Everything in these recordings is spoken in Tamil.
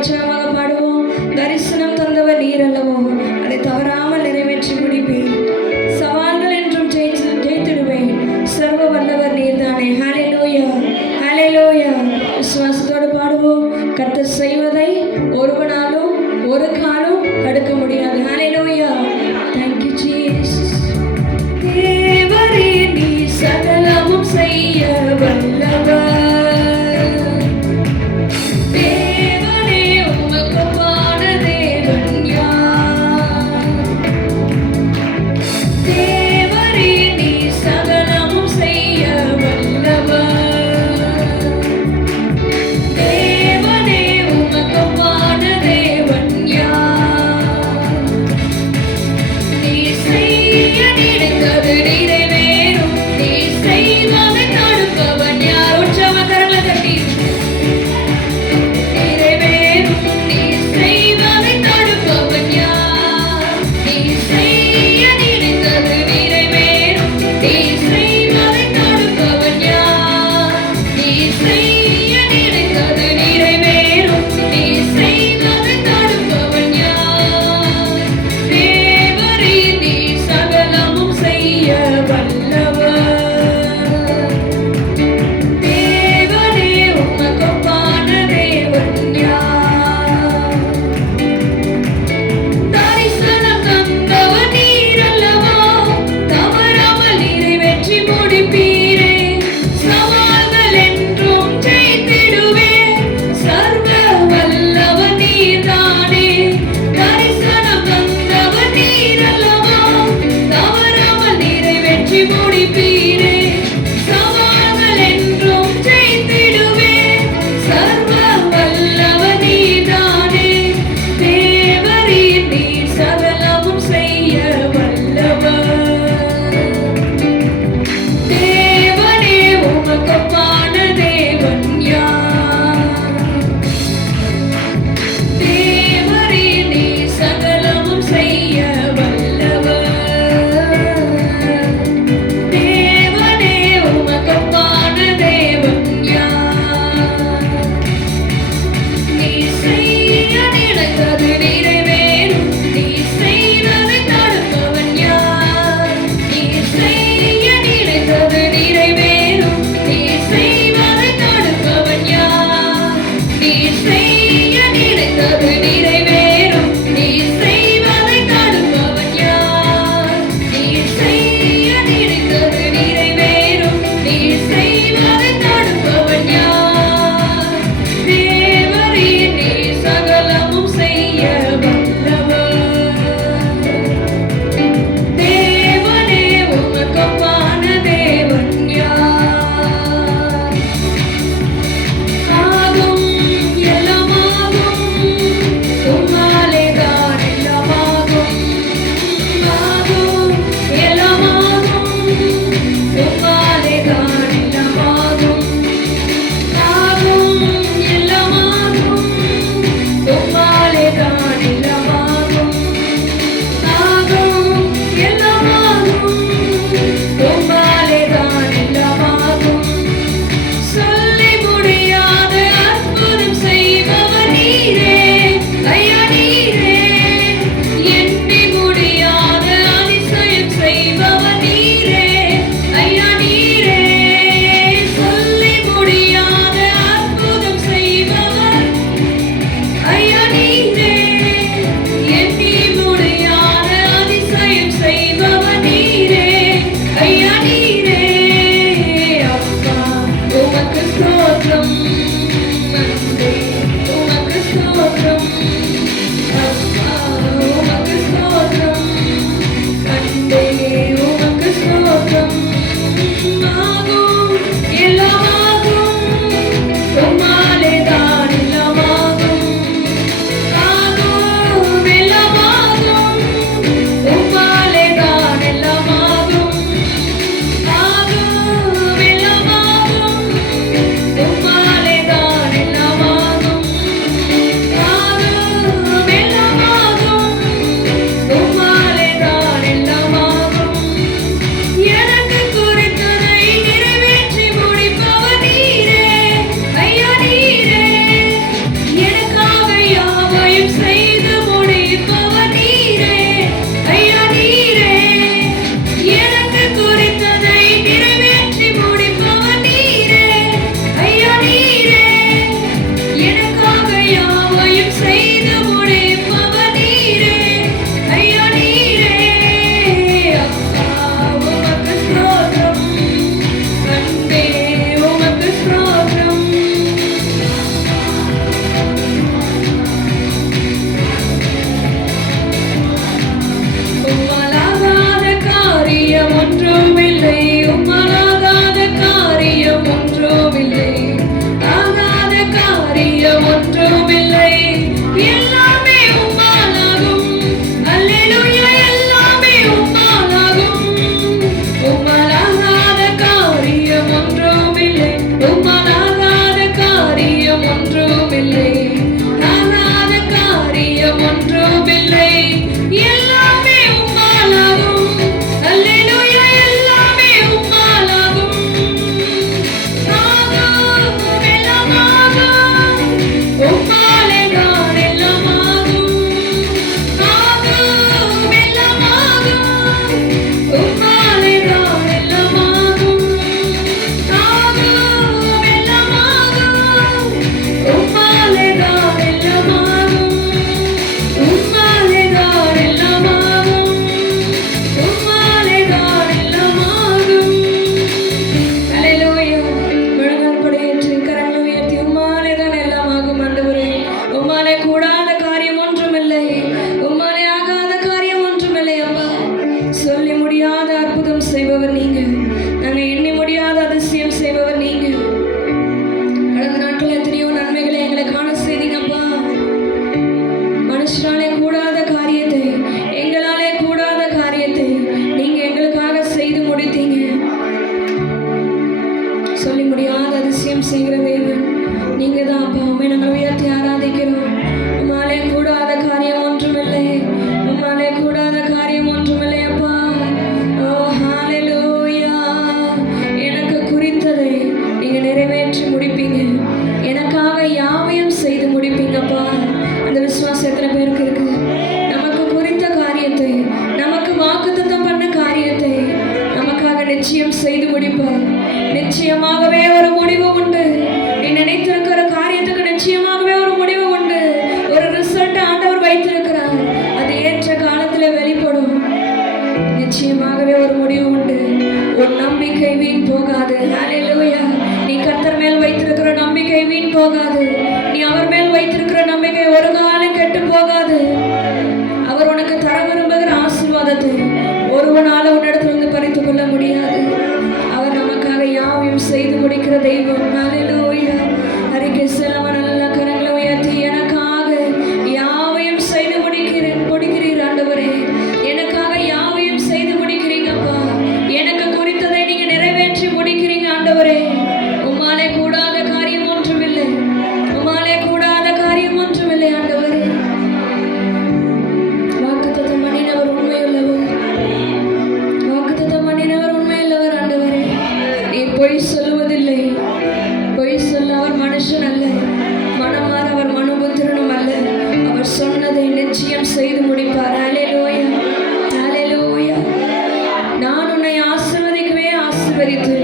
உற்சாகமாக பாடுவோம். தரிசனம் தந்தவர் நீர் அல்லவோ, அதை தவறாமல் நிறைவேற்றி முடிப்பேன். சவால்கள் என்றும் ஜெயித்திடுவேன். சர்வ வல்லவர் நீர் தானே. ஹல்லேலூயா, ஹல்லேலூயா. விசுவாசத்தோடு பாடுவோம். கர்த்தர் செய்வதை ஒருவனாலும் ஒரு காலும் தடுக்க முடியாது. ஹல்லேலூயா. Thank you Jesus. தேவரே நீ சகலமும் செய்ய வல்லவர். தேவனே உமக்கு ஒப்பான தேவன் யார்? தேவரே நீ சகலமும் செய்ய வல்லவர். தேவனே உமக்கு உம்மாலே கூடாத காரியம் ஒன்றுமில்லை, உம்மாலே ஆகாத காரியம் ஒன்றுமில்லை அப்பா. சொல்லி முடியாத அற்புதம் செய்பவர் நீங்க, நாங்க எண்ணி முடியாத அதிசயம் செய்பவர் நீங்க. கடந்த நாட்கள் எத்தனையோ நன்மைகளை எங்களை காண செய்தீங்கப்பா. மனுஷனாலே கூடாத காரியத்தை, எங்களாலே கூடாத காரியத்தை நீங்க எங்களுக்காக செய்து முடித்தீங்க. சொல்லி முடியாத அதிசயம் செய்கிற தேவன் நீங்க தான் அப்பா. உண்மை நாங்கள் உயர்த்தி ஆராதிக்கிறோம். உம்மாலே கூடாத காரியம் ஒன்றுமில்லை, உம்மாலே கூடாத காரியம் ஒன்றுமில்லை அப்பா. ஓ ஹalleluya. எனக்கு குறித்ததை நீங்க நிறைவேற்றி முடிப்பீங்க, எனக்காக யாவையும் செய்து முடிப்பீங்கப்பா. அந்த விசுவாசம் எத்தனை பேருக்கு இருக்கு? நமக்கு குறித்த காரியத்தை, நமக்கு வாக்குத்தத்தம் பண்ண காரியத்தை நமக்காக நிச்சயம் செய்து முடிப்பார். நிச்சயமாகவே ஒரு முடிவு உண்டு. நீ நினைத்திருக்கிற காரியத்துக்கு நிச்சயமாகவே ஒரு முடிவு உண்டு. ஒரு ரிசல்ட் ஆண்டவர் வைத்திருக்கிறார். அது ஏற்ற காலத்துல வெளிப்படும். நிச்சயமாகவே ஒரு முடிவு உண்டு. உன் நம்பிக்கை வீண் போகாது. ஹalleluya. நீ கர்த்தர் மேல் வைத்திருக்கிற நம்பிக்கை வீண் போகாது. நீ அவர் மேல் வைத்திருக்கிற நம்பிக்கை ஒரு காலம் கெட்டு போகாது. அவர் உனக்கு தர விரும்புகிற ஆசீர்வாதத்தை ஒருவனால உன்னிடத்திலிருந்து பறித்துக் கொள்ள முடியாது. அவர் நமக்காக யாவையும் செய்து முடிக்கிற தெய்வம். ஹalleluya. அறிக்கை செலவ நல்ல கரங்களை உயர்த்தி எனக்காக யாவையும் செய்து முடிக்கிறீர் ஆண்டவரே. எனக்காக யாவையும் செய்து முடிக்கிறீங்கப்பா. எனக்கு குறித்ததை நீங்க நிறைவேற்றி முடிக்கிறீங்க ஆண்டவரே. உம்மாலே கூடாத காரியம் ஒன்றுமில்லை, உம்மாலே கூடாத காரியம் ஒன்றுமில்லை ஆண்டவரே. வாக்குத்தத்தம் பண்ணினவர் உண்மையுள்ளவர், வாக்குத்தத்தம் பண்ணினவர் உண்மையுள்ளவர் ஆண்டவரே. நீர் பொய் சொல்லுவதில்லை, பொய் சொல்ல அவர் மனுஷன் அல்ல, மனமாற அவர் மனுபுத்திரனும் அல்ல. அவர் சொன்னதை நிச்சயம் செய்து முடிப்பார். ஹalleluya, ஹalleluya. நான் உன்னை ஆசீர்வதிக்கவே ஆசீர்வதித்து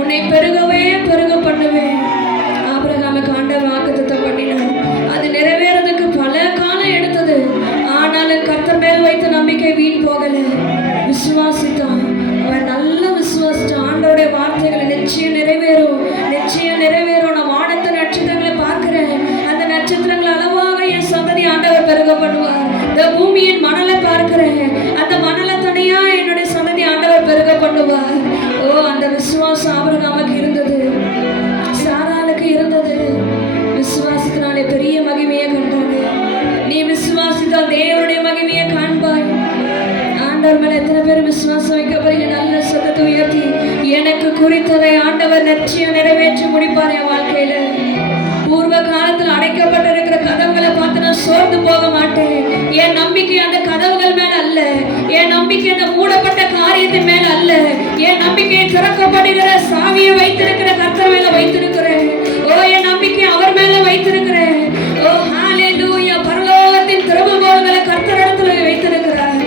உன்னை பெருகவே பெருக பண்ணுவேன். ஆபிரகாமுக்கு ஆண்டவர் வாக்குத்தத்தம் பண்ணினார். அது நிறைவேறதுக்கு பல காலம் எடுத்தது. ஆனாலும் கர்த்தர் மேல் வைத்த நம்பிக்கை வீண் போகல. விசுவாசித்தான். அவன் நல்ல விசுவாசித்தான். ஆண்டவருடைய வார்த்தைகளை நிச்சயம் நிறைவேறும், நிச்சயம் நிறைவேறும். நான் வானத்து நட்சத்திரங்களை பார்க்கிறேன். அந்த நட்சத்திரங்கள் அளவாக என் சந்ததி ஆண்டவர் பெருக பண்ணுவார். இந்த பூமியின் மணலை பார்க்கிறேன். அந்த மணலை தனியா என்னுடைய சந்ததி ஆண்டவர் பெருக பண்ணுவார். ஓ, அந்த விசுவாசம் ஆபிரகாமுக்கு இருந்தது, சாராளுக்கு இருந்தது. விசுவாசத்தினாலே பெரிய மகிமையை கண்டாங்க. நீ விசுவாசித்தால் தேவனுடைய மகிமையை காண்பாய். ஆண்டவர் மேல எத்தனை பேர் விசுவாசம் வைக்க போறீங்க? நல்ல சத்தத்தை உயர்த்தி எனக்கு குறித்ததை ஆண்டவர் நிச்சயம் நிறைவேற்றி முடிப்பார் என் வாழ்க்கையில. பூர்வ காலத்தில் அடைக்கப்பட்டிருக்கிற கதவுகளை பார்த்து நான் சோர்ந்து போக மாட்டேன். என் நம்பிக்கை அந்த கதவுகள் மேல அல்ல, என் நம்பிக்கை அந்த மூடப்பட்ட காரியத்தின் மேல அல்ல. என் நம்பிக்கையை திறக்கப்படுகிற சாவியை வைத்திருக்கிற கர்த்தர் மேல வைத்திருக்கிறேன். ஓ, என் நம்பிக்கை அவர் மேல வைத்திருக்கிறேன். ஓ ஹalleluya. பரலோகத்தின் திறவுகோல்களை கர்த்தர் இடத்துல வைத்திருக்கிறார்.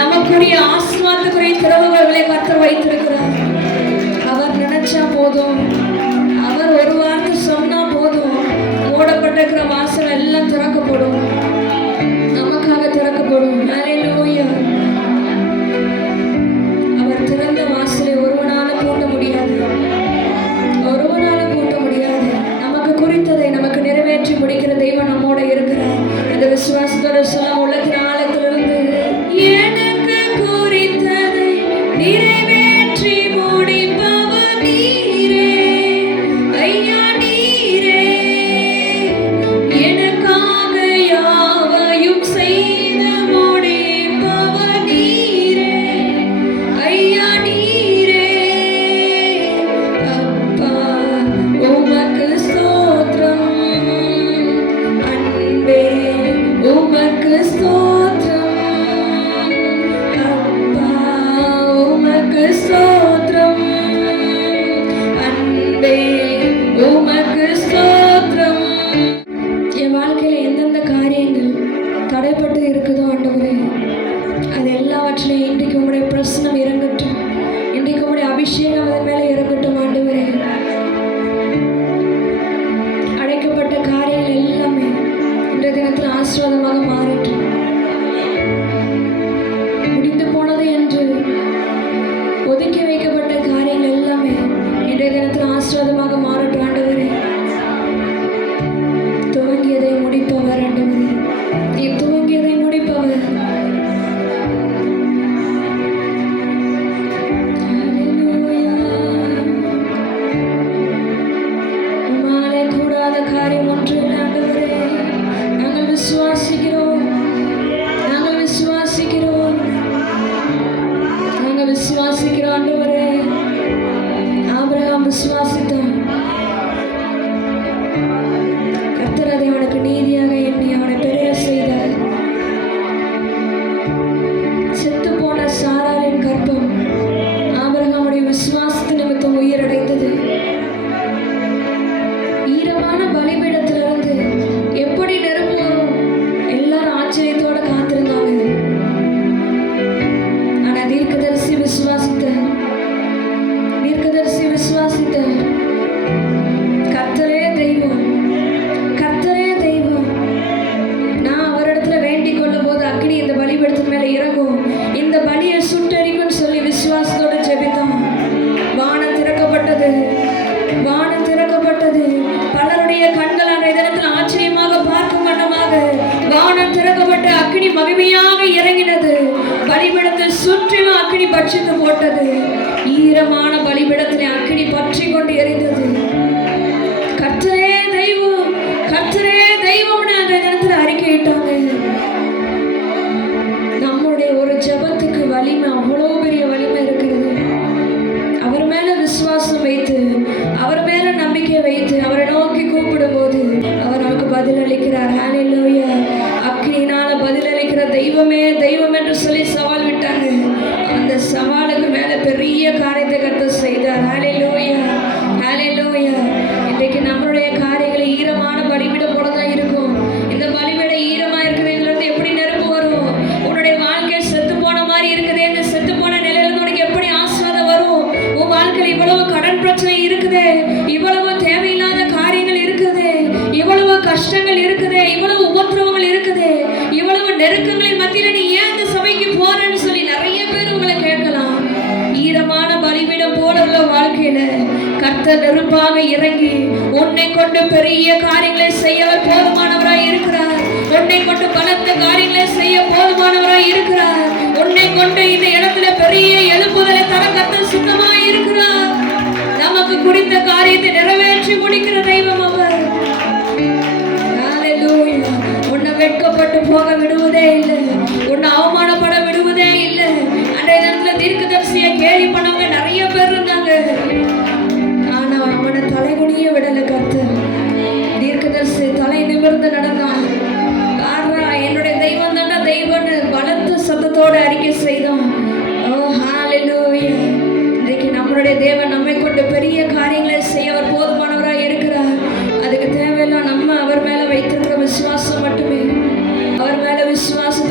நமக்குரிய ஆசீர்வாதத்துக்குரிய திறவுகோல்களை கர்த்தர் வைத்திருக்கிறார். அவர் நினைச்சா போதும், அவர் ஒரு வார்த்தை சொன்னா போதும், மூடப்பட்டிருக்கிற வாசல் எல்லாம் திறக்கப்படும், நமக்காக திறக்கப்படும். ஹalleluya. அவர் திறந்த வாசலை ஒருவனால பூட்ட முடியாது, ஒருவனால பூட்ட முடியாது. நமக்கு குறித்ததை நமக்கு நிறைவேற்றி முடிக்கிற தெய்வம் நம்மோட இருக்கிறார். அந்த விசுவாசத்தோட சொல்ல உள்ளத்தின் ஆழத்திலிருந்து எனக்கு குறித்ததை நிறைவேற்றி முடிப்பவர் நீரே ஐயா, நீரே எனக்காக யாவையும் செய்து முடிப்பவர் நீரே ஐயா, நீரே அப்பா. உமக்கு ஸ்தோத்திரம் அன்பே, உமக்கு ஸ்தோத்திரம் அப்பா, உமக்கு ஸ்தோத்திரம் அன்பே, உமக்கு ஸ்தோத்திரம். என் வாழ்க்கையில எந்தெந்த காரியங்கள் தடைப்பட்டு இருக்குதோ ஆண்டவரே, அது எல்லாவற்றிலையும் இன்றைக்கு உங்களுடைய பிரசனம் இறங்கட்டும். இன்றைக்கு உங்களுடைய அபிஷேகம் அதன் மேலே இறங்கட்டும் ஆண்டவரே. அடைக்கப்பட்ட காரியங்கள் எல்லாமே இன்றைய தினத்தில் ஆசீர்வாதமாக மாறட்டும். முடிந்து போனது என்று ஒதுக்கி வைக்கப்பட்ட காரியங்கள் எல்லாமே இன்றைய தினத்தில் ஆசீர்வாதமாக மாறட்டும் ஆண்டவரே. துவங்கியதை முடிப்பவர் ஆண்டவரே. வானம் திறக்கப்பட்டு அக்கினி மகிமையாக இறங்கினது. பலிபீடத்தை சுற்றிலும் அக்கினி பட்சித்து போட்டது. ஈரமான பலிபீடத்திலே அக்கினி பற்றி கொண்டு எரிந்தது. கர்த்தரே தெய்வம், கர்த்தரே தெய்வம்னு அந்த நேரத்துல அறிக்கையிட்டாங்க. நம்முடைய ஒரு ஜெபத்துக்கு வலிமை, அவ்வளோ பெரிய வலிமை இருக்கிறது. அவர் மேல விசுவாசம் வைத்து, அவர் மேல நம்பிக்கை வைத்து, அவரை நோக்கி கூப்பிடும் போது அவர் நமக்கு பதில் அளிக்கிறார். ஹல்லேலூயா. அக்கினியினால பதில் அளிக்கிற தெய்வமே தெய்வம் என்று சொல்லி சவால் விட்டாங்க. அந்த சவாலுக்கு மேல பெரிய காரியத்தை கர்த்தர் செய்தார். ஹல்லேலூயா, ஹல்லேலூயா. இன்றைக்கு நம்மளுடைய காரியங்களை ஈரமான பலிபீடம் போல தான் இருக்கும். இந்த பலிபீடம் ஈரமா இருக்குது, இதுல இருந்து எப்படி நெருப்பு வரும்? உன்னுடைய வாழ்க்கை செத்து போன மாதிரி இருக்குது. இந்த செத்து போன நிலையில இருந்து உனக்கு எப்படி ஆசீர்வாதம் வரும்? உன் வாழ்க்கையில் இவ்வளவு கடன் பிரச்சனை இருக்குது, இவ்வளவு தேவையில்லாத காரியங்கள் இருக்குது, இவ்வளவு கஷ்டங்கள் இருக்குது, இவ்வளவு உபத்திரவங்கள் இருக்குது, இவ்வளவு நெருக்கங்களின் மத்தியில நீ ஏன் இந்த சபைக்கு போறன்னு சொல்லி நிறைய பேர் உங்களை கேட்கலாம். ஈரமான பலிபீடம் போல உள்ள வாழ்க்கையில கர்த்தர் நெருப்பாக இறங்கி உன்னை கொண்டு பெரிய காரியங்களை செய்ய அவர் போதுமானவராய் இருக்கிறார். உன்னை கொண்டு பலத்த காரியங்களை செய்ய போதுமானவராய் இருக்கிறார். உன்னை கொண்டு இந்த இடத்துல பெரிய எழுப்புதலை தர கர்த்தர் சுத்தமாய் இருக்கிறார். நமக்கு குறித்த காரியத்தை நிறைவேற்றி முடிக்கிற தெய்வம் அவர். ஹல்லேலூயா. உன்னை வெட்கப்பட்டு போக விடுவதே இல்லை, உன்னை அவமானப்பட விடுவதே இல்லை. அன்றைய நேரத்துல தீர்க்கதரிசியை கேலி பண்ணவங்க நிறைய பேர் இருந்தாங்க. ஆனா அவனை தலைகுனிய விடல கர்த்தர். தீர்க்கதரிசி தலை நிமிர்ந்து நடந்தான். காரணம், என்னுடைய தெய்வம் தானே தெய்வம்னு பலத்த சத்தத்தோடு அறிக்கை செய்தான். ஓ ஹல்லேலூயா. இன்றைக்கு நம்மளுடைய தேவன் நம்மை கொண்டு பெரிய காரியங்களை செய்ய அவர் போதுமானவராக இருக்கிறார். அதுக்கு தேவையில்லாம் நம்ம அவர் மேல வைத்திருக்கிற விசுவாசம் மட்டுமே. அவர் மேல விசுவாசத்தை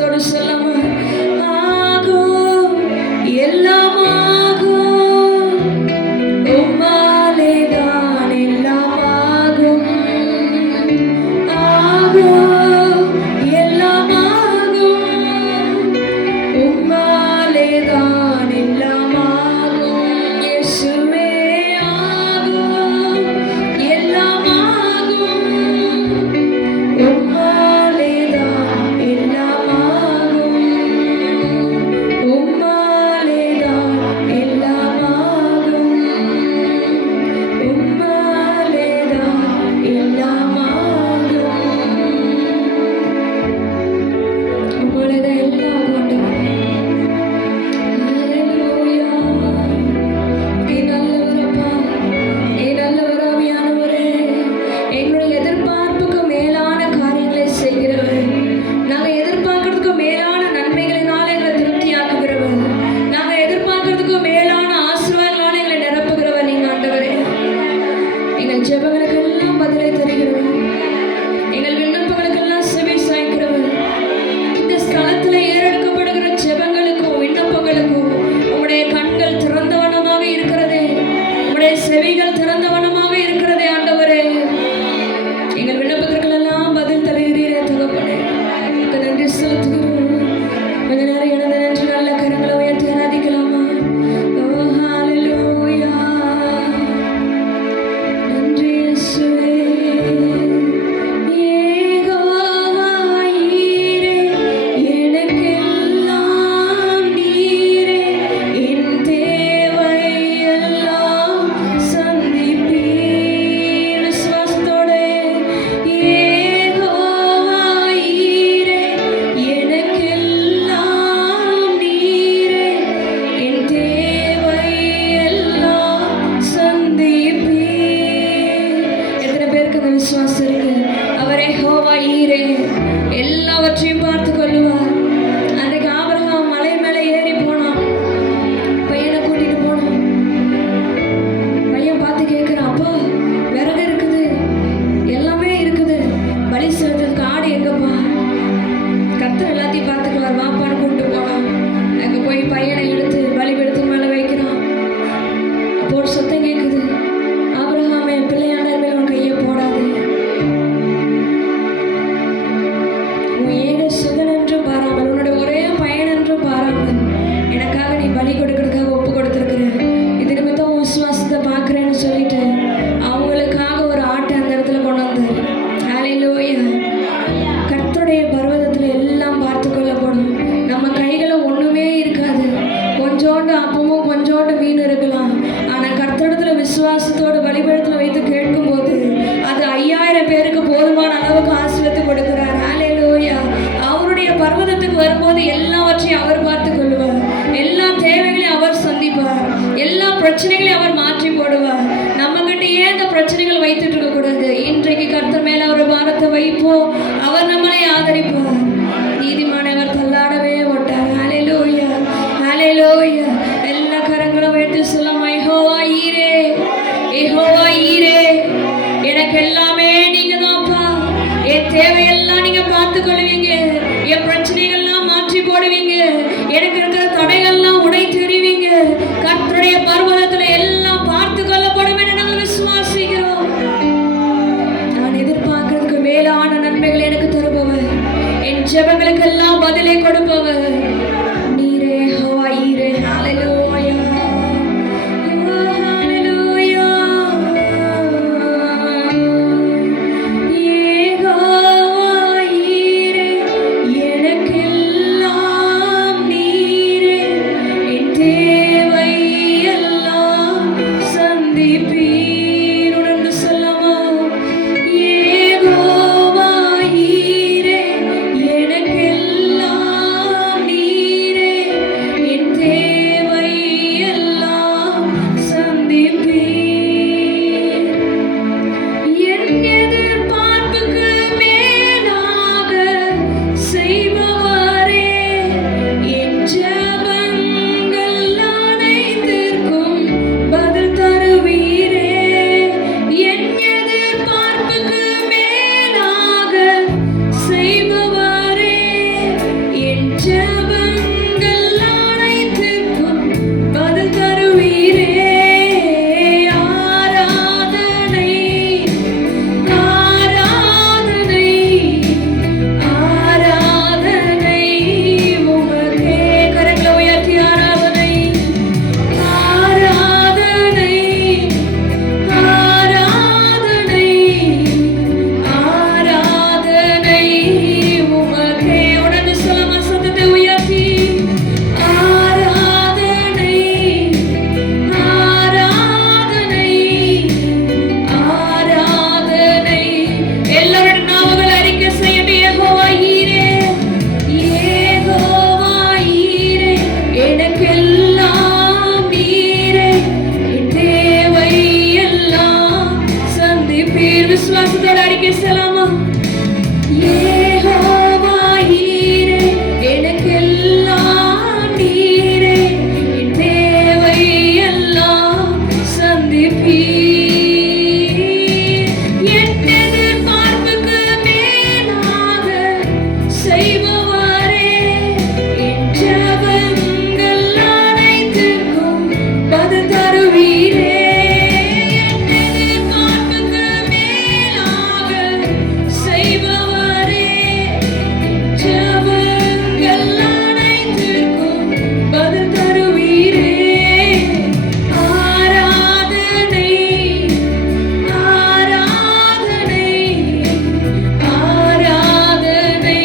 ஜெபங்களுக்கெல்லாம் பதிலை கொடுப்பவர் நீரே யெகோவா ஈரே. ஹalleluya ஹalleluya. யெகோவா ஈரே எனக்கெல்லாம் நீரே என் தேவை எல்லாம் சந்திப்பீர். உணர்ந்து சொல்லமா? யெகோவா ஈரே எனக்கெல்லாம் நீரே என் தேவை எல்லாம் சந்திப்பீர். என் எதிர்பார்ப்புக்கு மேலாக செய்பவரே என் ஜெபங்கள் அனைத்திற்கும் பதில் தருவீரே. என் எதிர்பார்ப்புக்கு மேலாக செய்பவரே என் ஜெபங்கள் அனைத்திற்கும் பதில் தருவீரே. ஆராதனை ஆராதனை ஆராதனை உமக்கே. கரங்களை உயர்த்தி ஆராதனை ஆராதனை ஆராதனை ஆராதனை உமக்கே. உடனே சொல்லமா? சத்தத்தை உயர்த்தி ஆராதனை ஆராதனை ஆராதனை. எல்லாரோட நாமங்களை அறிக்கை செய்யட்டும். யெகோவா ஈரே யெகோவா ஈரே எனக்கெல்லாம் நீரே என் தேவை எல்லாம் சந்திப்பீர். விசுவாசத்தோட அறிக்கை செய்யலாமா? யெகோவா ஈரே எனக்கெல்லாம் நீரே என் தேவை எல்லாம் சந்திப்பீர். என் எதிர்பார்ப்புக்கு மேலாக செய்பவரே என் ஜெபங்கள் அனைத்திற்கும் பதில் தருவீரே. என் எதிர்பார்ப்புக்கு மேலாக செய்பவரே ஜெபங்கள் அனைத்திற்கும் பதில் தருவீரே. ஆராதனை ஆராதனை ஆராதனை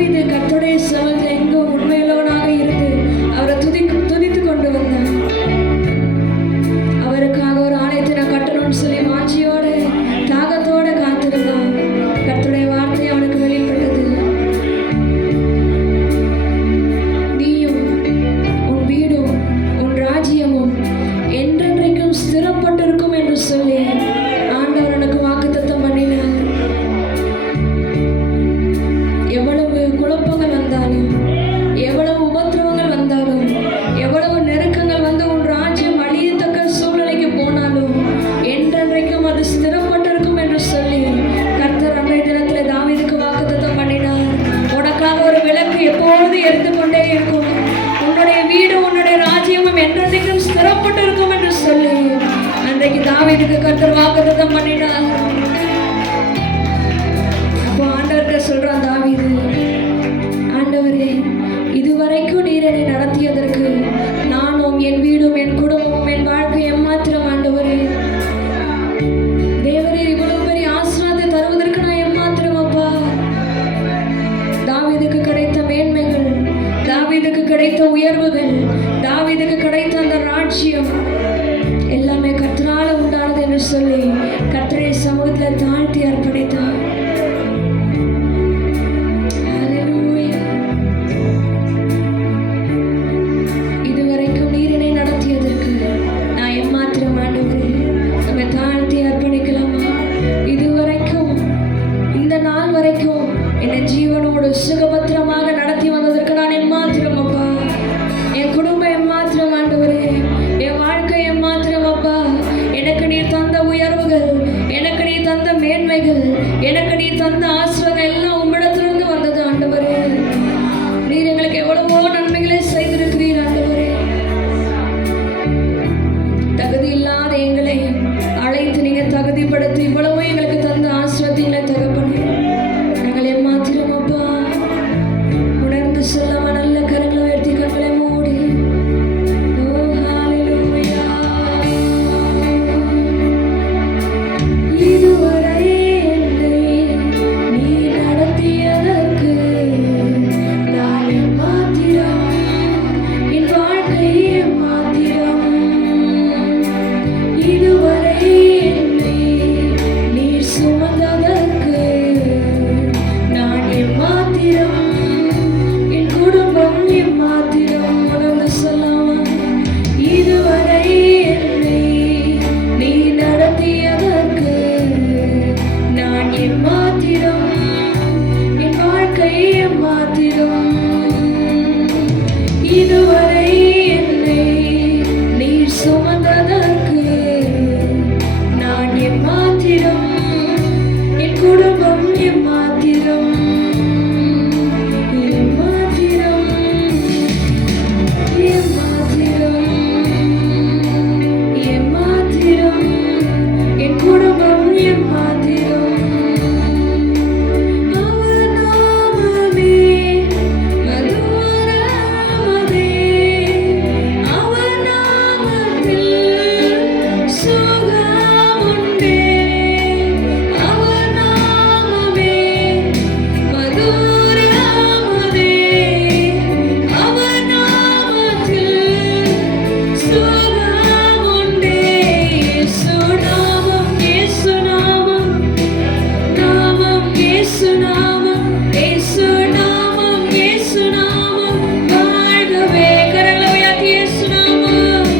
தாவீது கர்த்தருடைய சமூகத்தில் எங்கும் உண்மையுள்ளவனாக இருந்து அவரை துதித்து கொண்டு வந்தான். அவருக்காக ஒரு ஆலயத்தை நான் கட்டணும்னு சொல்லி வாஞ்சியோட தாகத்தோட காத்திருந்தான். கர்த்தருடைய வார்த்தை அவனுக்கு வெளிப்பட்டது. நீயும் உன் வீடும் உன் ராஜ்யமும் என்றென்றைக்கும் ஸ்திரப்பட்டிருக்கும் என்று சொல்லி ஆண்டவர் எனக்கு வாக்குத்தத்தம் பண்ணினார். எவ்வளவு குழப்பங்கள் வந்தாலும், எவ்வளவு உபத்திரவங்கள் வந்தாலும், எவ்வளவு நெருக்கங்கள் வந்து உன் ராஜ்யம் அழியத்தக்க சூழ்நிலைக்கு போனாலும் என்றென்றைக்கும் அது ஸ்திரப்பட்டிருக்கும் என்று சொல்லி கர்த்தர் அன்றைய தினத்தில் தாவீதுக்கு வாக்குத்தத்தம் பண்ணினார். உனக்காக ஒரு விளக்கு எப்பொழுது எரிந்து கொண்டே இருக்கும், உன்னுடைய வீடு உன்னுடைய ராஜ்யமும் என்றென்றைக்கும் ஸ்திரப்பட்டிருக்கும் என்று சொல்லி அன்றைக்கு தாவீதுக்கு கர்த்தர் வாக்குத்தத்தம் பண்ணினார். அப்போ ஆண்டவர்கிட்ட சொல்றான் தாவீது, ஆண்டவரே, இதுவரைக்கும் நீர் என்னை நடத்தியதற்கு நானும் என் வீடும் என் குடும்பமும் என் வாழ்க்கை எம்மாத்திரம் ஆண்டவரே. தேவரே, இவ்வளவு பெரிய ஆசீர்வாதத்தை தருவதற்கு நான் எம்மாத்திரம் அப்பா. தாவீதுக்கு கிடைத்த மேன்மைகள், தாவீதுக்கு கிடைத்த உயர்வுகள், தாவீதுக்கு கிடைத்த அந்த ராஜ்யம் எல்லாமே கர்த்தரால உண்டானது என்று சொல்லி கர்த்தருடைய சமூகத்தில் தாழ்த்தி அர்ப்பணித்தார். இதுவரைக்கும் நீர் என்னை நடத்தியதற்கு நான் எம்மாத்திரம் ஆண்டவரே. நம்ம தாழ்த்தி அர்ப்பணிக்கலாமா? இதுவரைக்கும் இந்த நாள் வரைக்கும் என்னை ஜீவனோடு சுகபத்திரமாக நடத்தி வந்ததற்கு நான் எம்மாத்திரம் அப்பா. என் குடும்பம் எம்மாத்திரம் ஆண்டவரே. என் வாழ்க்கை எம்மாத்திரம் அப்பா. எனக்கு நீர் தந்த உயர்வுகள், எனக்கு நீர் தந்த மேன்மைகள், எனக்கு நீர் தந்த ஆசீர்வாதம் எல்லாம் உம்மிடத்திலிருந்து வந்தது ஆண்டவரே. நீர் எங்களுக்கு எவ்வளவோ நன்மைகளை செய்திருக்கிறீர் ஆண்டவரே. தகுதி இல்லாத எங்களை அழைத்து நீங்க தகுதிப்படுத்தி இவ்வளவோ எங்களுக்கு தந்த ஆசீர்வாதங்களை தகப்பனே. நாங்கள் எம்மாத்திரம் அப்பா. உணர்ந்து சொல்லாம நல்ல கரங்களை உயர்த்தி கண்களை மூடி இதுவரை என்னை நீ நடத்தியதற்கு நான் எம்மாத்திரம், என் வாழ்க்கை எம்மாத்திரம். இதுவரை என்னை நீர் சுமந்ததற்கு நான் எம்மாத்திரம், என் குடும்பம் எம்மாத்திரம். உணர்ந்து சொல்லாம இதுவரை என்னை நீ நடத்தியதற்கு நான் எம்மாத்திரம், என் வாழ்க்கை எம்மாத்திரம். இதுவரை என்னை நீர் சுமந்ததற்கு நான் எம்மாத்திரம், என் குடும்பம் எம்மாத்திரம். எம்மாத்திரம், எம்மாத்திரம், எம்மாத்திரம், என் குடும்பம் எம்மாத்திரம். அவர் நாமமே மதுரமதே, அவர் நாமத்தில் சுகமுண்டே. அவர் நாமமே மதுரமதே, அவர் நாமத்தில் சுகமுண்டே. இயேசு நாமம், இயேசு நாமம், நாமம் இயேசு நாமம், இயேசு நாமம், இயேசு நாமம். வாழ்கவே கரங்களை உயர்த்தி இயேசு நாமம்,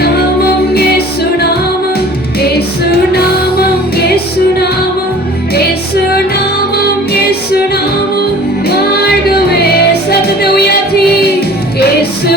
நாமம் இயேசு நாமம், இயேசு நாமம், இயேசு நாமம், இயேசு நாமம், இயேசு நாமம். வாழ்கவே சத்தத்தை உயர்த்தி இயேசு